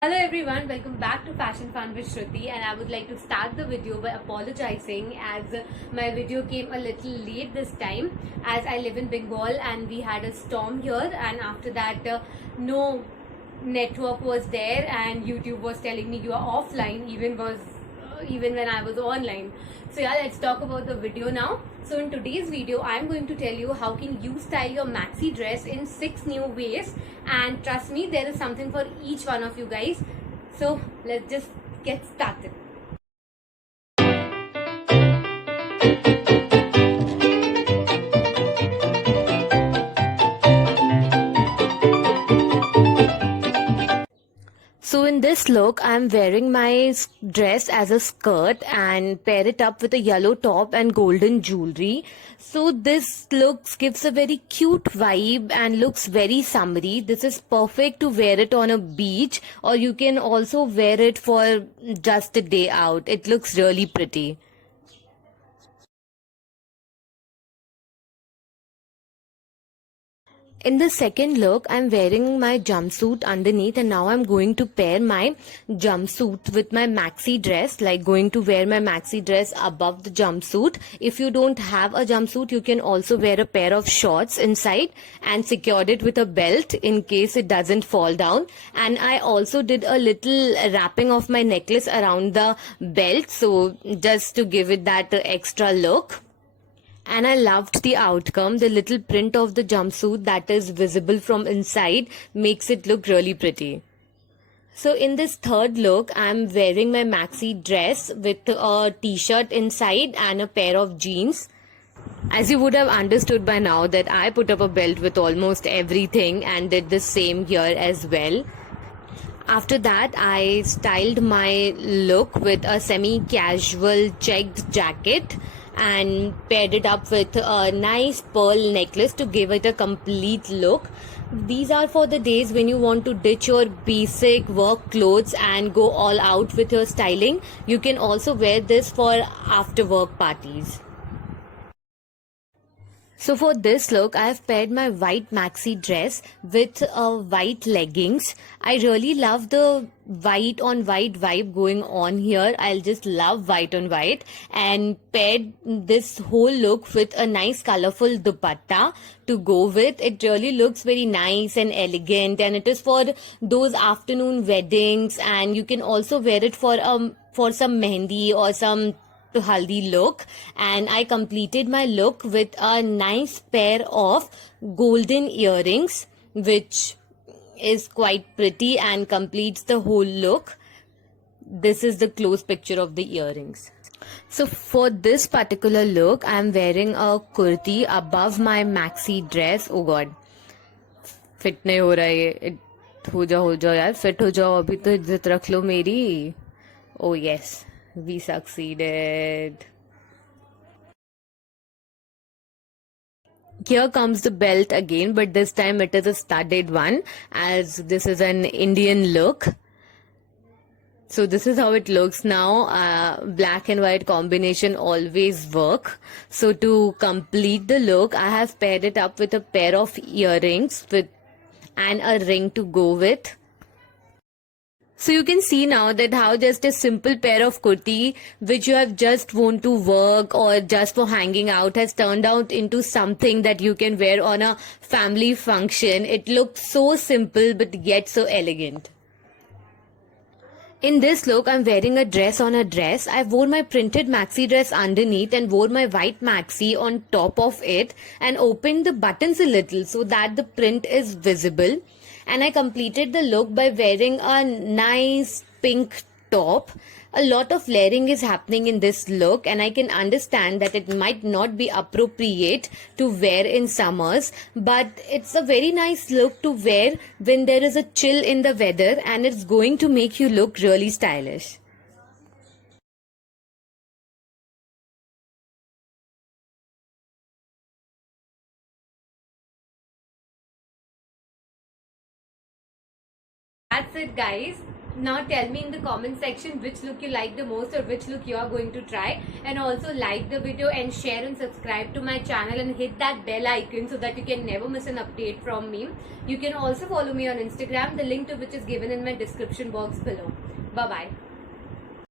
Hello everyone, welcome back to Fashion Fun with Shruti, and I would like to start the video by apologizing as my video came a little late this time as I live in Bengal and we had a storm here, and after that no network was there and YouTube was telling me you are offline even when I was online. So yeah, let's talk about the video now. So in today's video, I'm going to tell you how can you style your maxi dress in 6 new ways, and trust me, there is something for each one of you guys. So let's just get started. So in this look, I'm wearing my dress as a skirt and pair it up with a yellow top and golden jewelry. So this looks gives a very cute vibe and looks very summery. This is perfect to wear it on a beach, or you can also wear it for just a day out. It looks really pretty. In the second look, I'm wearing my jumpsuit underneath, and now I'm going to pair my jumpsuit with my maxi dress, like going to wear my maxi dress above the jumpsuit. If you don't have a jumpsuit, you can also wear a pair of shorts inside and secured it with a belt in case it doesn't fall down. And I also did a little wrapping of my necklace around the belt, so just to give it that extra look. And I loved the outcome. The little print of the jumpsuit that is visible from inside makes it look really pretty. So in this third look, I'm wearing my maxi dress with a t-shirt inside and a pair of jeans. As you would have understood by now that I put up a belt with almost everything and did the same here as well. After that, I styled my look with a semi-casual checked jacket and paired it up with a nice pearl necklace to give it a complete look. These are for the days when you want to ditch your basic work clothes and go all out with your styling. You can also wear this for after work parties. So for this look, I have paired my white maxi dress with white leggings. I really love the white on white vibe going on here. I'll just love white on white, and paired this whole look with a nice colorful dupatta to go with. It really looks very nice and elegant, and it is for those afternoon weddings, and you can also wear it for some mehendi or some to haldi look. And I completed my look with a nice pair of golden earrings, which is quite pretty and completes the whole look. This is the close picture of the earrings. So for this particular look, I am wearing a kurti above my maxi dress. Oh god, fit नहीं हो रहा है ये. हो जाओ यार, fit हो जाओ, अभी तो इज्जत रख लो मेरी. Oh yes, we succeeded. Here comes the belt again, but this time it is a studded one, as this is an Indian look. So this is how it looks now. Black and white combination always work. So to complete the look, I have paired it up with a pair of earrings with and a ring to go with. So you can see now that how just a simple pair of kurti which you have just worn to work or just for hanging out has turned out into something that you can wear on a family function. It looks so simple but yet so elegant. In this look, I'm wearing a dress on a dress. I wore my printed maxi dress underneath and wore my white maxi on top of it and opened the buttons a little so that the print is visible. And I completed the look by wearing a nice pink top. A lot of layering is happening in this look, and I can understand that it might not be appropriate to wear in summers, but it's a very nice look to wear when there is a chill in the weather, and it's going to make you look really stylish. That's it, guys. Now tell me in the comment section which look you like the most or which look you are going to try, and also like the video and share and subscribe to my channel and hit that bell icon so that you can never miss an update from me. You can also follow me on Instagram, the link to which is given in my description box below. Bye bye.